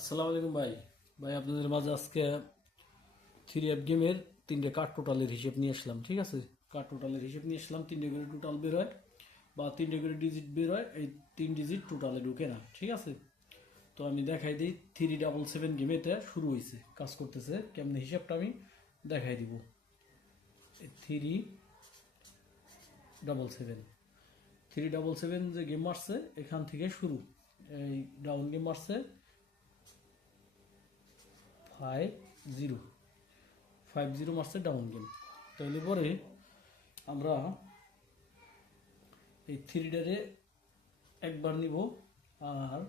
আসসালামু আলাইকুম ভাই। আপনাদের মাঝে আজকে থ্রি অ্যাপ গেমের তিনটে কার্ড টোটালের হিসেব নিয়ে আসলাম। ঠিক আছে, কার্ড টোটালের হিসেব নিয়ে আসলাম। তিনটে করে টোটাল বের হয় বা তিনটে করে ডিজিট বের হয়, এই তিন ডিজিট টোটালে ঢুকে না। ঠিক আছে, তো আমি দেখাই দিই। 377 গেমেতে শুরু হয়েছে, কাজ করতেছে কেমনে হিসাবটা আমি দেখাই দিব। 377 377 যে গেম মারছে এখান থেকে শুরু। এই ডাউন গেম মারছে 50 50 মারছে ডাউন গেম। তাইলে পরে আমরা এই থ্রিটারে একবার নিব আর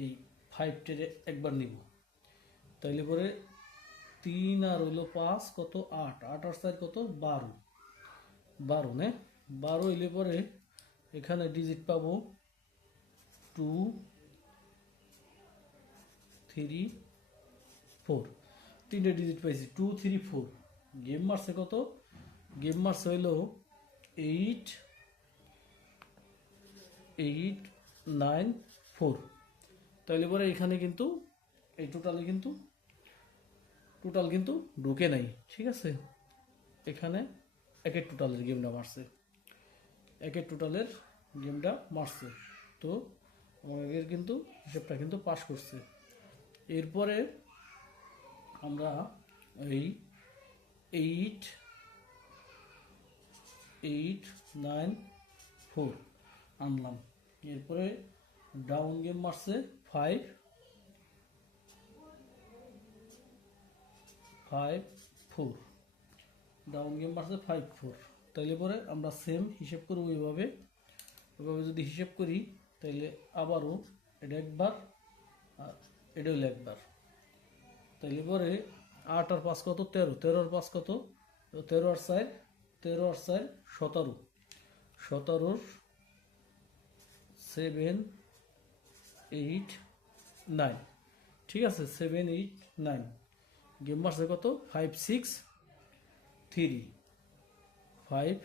এই ফাইভটারে একবার নিব। তাইলে পরে 3 আর হইলো 5 কত 8, 8 আর 4 কত 12, 12 নে 12 হইলে পরে এখানে ডিজিট পাবো 2 3 4। তিনটে ডিজিট পাইছি 2 3 4। গেম মারছে কত? গেম মারছে হইলো 8 8 9 4। তাহলে পরে এখানে কিন্তু এই টোটাল কিন্তু ঢুকে নাই। ঠিক আছে, এখানে একের টোটালের গেমটা মারছে, একের টোটালের গেমটা মারছে। তো আমাদের কিন্তু হিসেবটা কিন্তু পাস করছে। এরপরে আমরা এই 8 8 9 4 আনলাম। এরপরে ডাউন গেম মারছে 5 5 4, ডাউন গেম মারছে 5 4। তাইলে পরে আমরা সেম হিসেব করবো এইভাবে। এভাবে যদি হিসেব করি তাইলে আবারও এটা একবার আর এটা হলো একবার। তাইলে পরে 8 আর 5 কত 13, 13 আর 5 কত 13 আর 4, 13 আর 4 17, 17 7 8 9। ঠিক আছে, 7 8 9। গেম মারছে কত 5 6 3, 5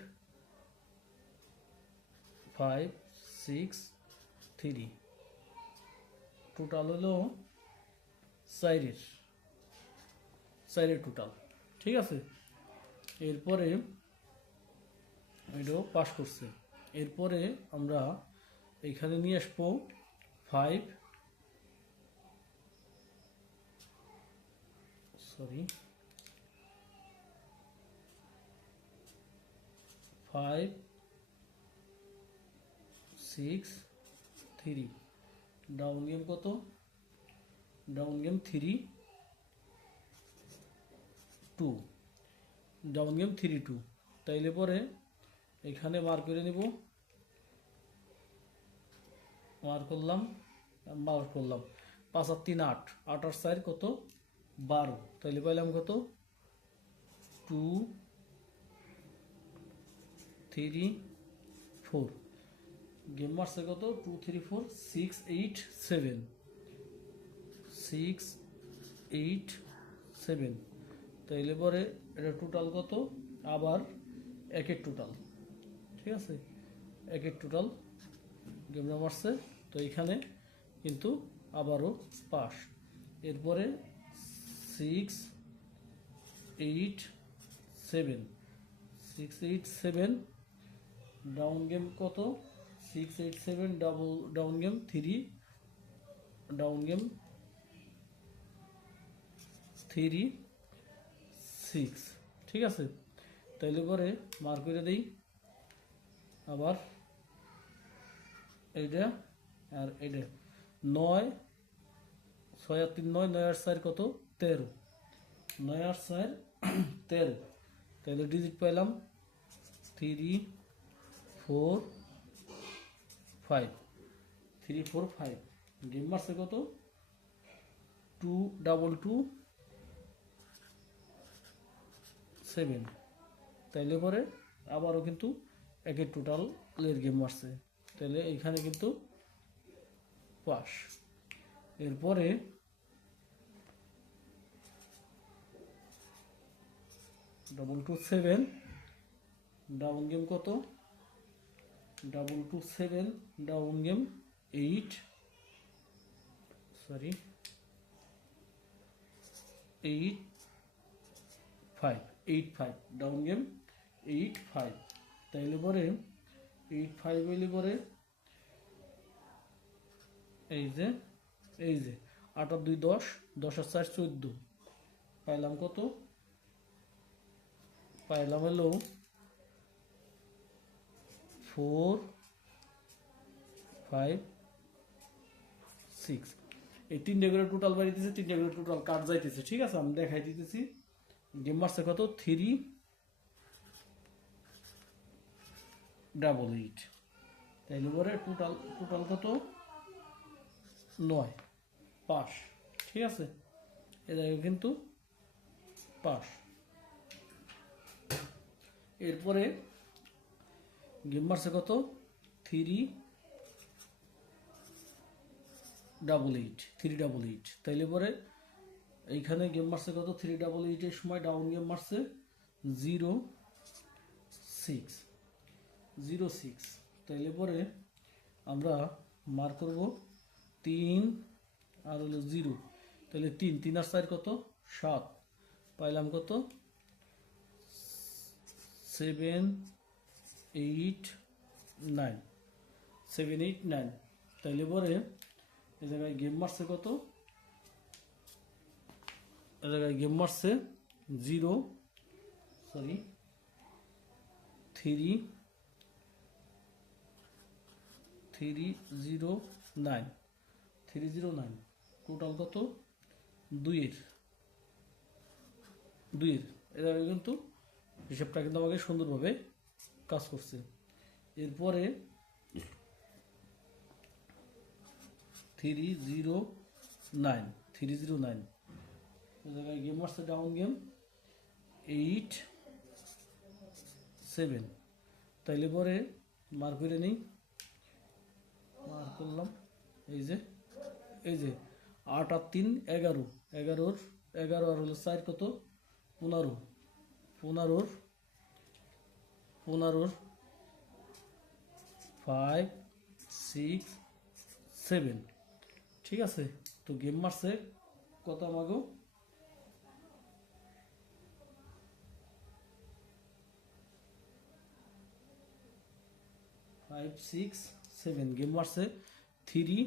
5 6 3। টোটাল হলো 4 টোটাল। ঠিক আছে, এরপরে এটাও পাস করছে। এরপরে আমরা এখানে নিয়ে আসবো 5 5 6 3। ডাউন গেম কত? Down game 3 2, down game 3 2। তাইলে পরে এখানে মার করে নিব, মার করলাম 5 আর 3 8, 8 আর 4 কত 12। তাইলে পাইলাম কত 2 3 4। গেম মারছে কত 2 3 4 6 8 7, 6 8 7। তাইলে পরে এটা টোটাল কত? আবার একের টোটাল। ঠিক আছে, একের টোটাল গেমটা মারছে। তো এখানে কিন্তু আবারও পাস। এরপরে 6 8 7, 6 8 7। ডাউন গেম কত 6 8 7, ডাউন গেম 3, ডাউন গেম 3 6। ঠিক আছে, তাইলে পরে মার করে দেই আবার এইটা আর এইটা 9 6 আর 3 9, 9 আর 4 কত 13, 9 আর 4 13। তাহলে ডিজিট পাইলাম 3 4 5, 3 4 5। গেম মারছে কত 2 2 2 7। তাইলে পরে আবারও কিন্তু একের টোটালের গেম মারছে। তাহলে এইখানে কিন্তু পাস। এরপরে 2 2 7, ডাউন গেম কত 2 2 7, ডাউন গেম 8, 8 5 8 5 ডাউন গেম 8 5 তাইলে পরে 8 5 হইলে পরে এই যে 8 আর 2 10 10 আর 4 14 পাইলাম কত? পাইলাম হলো 4 5 6। এই তিনটে করে টোটাল বাড়িতেছে, তিনটে করে টোটাল কাট যাইতেছে। ঠিক আছে, আমি দেখাই দিতেছি। গেম মারছে কত? 3 ডাবল 8। তাইলে পরে টোটাল কত? 9 পাস। ঠিক আছে, এ জায়গায় কিন্তু পাস। এরপরে গেম মারছে কত? 3 ডাবল 8। তাইলে পরে এইখানে গেম মারছে কত? 3 ডাবল 8 সময় ডাউন গেম মারছে 0 6। তাইলে পরে আমরা মার করব 3 আর হলো 0। তাহলে 3 আর 4 কত? 7। পাইলাম কত? 7 8 9। 7 8 9। তাইলে পরে এই জায়গায় গেম মারছে কত? এই জায়গায় গেম মারছে 3 0 9। টোটাল কত? 2 এর এরা কিন্তু হিসাবটা কিন্তু আমাকে সুন্দরভাবে কাজ করছে। এরপরে 309 জায়গায় গেম মারছে ডাউন গেম 8 7। তাইলে পরে মার করে নেই, মার করলাম। এই যে 8 আর 3 11। 11 আর হলো 4 কত? 15। 15 5 6 7। ঠিক আছে, তো গেম মারছে কত আমাগো? 5 6 7। গেম মারছে 3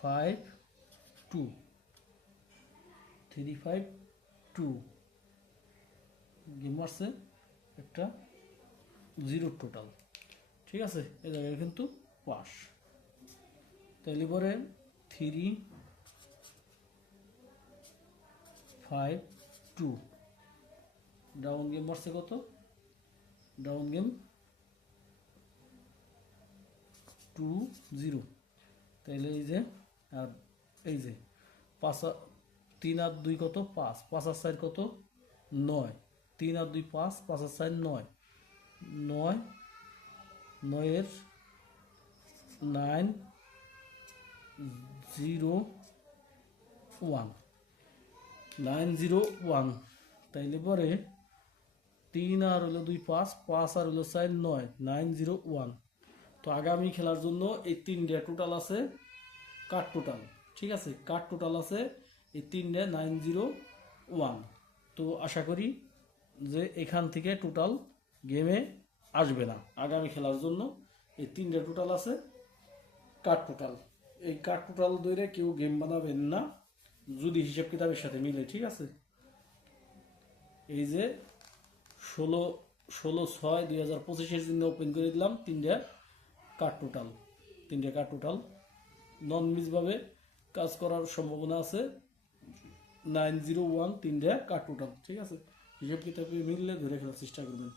5 2। 3 5 2। গেম মারছে একটা 0 টোটাল। ঠিক আছে, এই জায়গায় কিন্তু পাস। তাইলে পরে 3 5 2 ডাউন গেম মারছে কত? Down game 2 0। তাইলে এই যে আর এই যে 3 আর 2 কত? 5। 5 আর 4 কত? 9। 3 আর 2 5, 5 আর 4 9। 9 এর 9 0 1। 9 0 1। তাইলে পরে 3 আর হলো 2 5, 5 আর হলো 4 9। 9 0 1। তো আগামী খেলার জন্য এই 3টে টোটাল আছে কাট টোটাল। ঠিক আছে, কাট টোটাল আছে এই 3টে 9 0 1। তো আশা করি যে এখান থেকে টোটাল গেমে আসবে না। আগামী খেলার জন্য এই 3টে টোটাল আছে কাট টোটাল। এই কাট টোটাল ধরে কেউ গেম বানাবেন না যদি হিসাব কিতাবের সাথে মিলে। ঠিক আছে, এই যে 16/6/2025 জন্য ওপেন করে দিলাম 3টে কাট টোটাল। নন মিসভাবে কাজ করার সম্ভাবনা আছে। 9 0 1 3টে কাট টোটাল। ঠিক আছে, হিসাব কিতাবে মিললে ধরে খেলার চেষ্টা করবেন।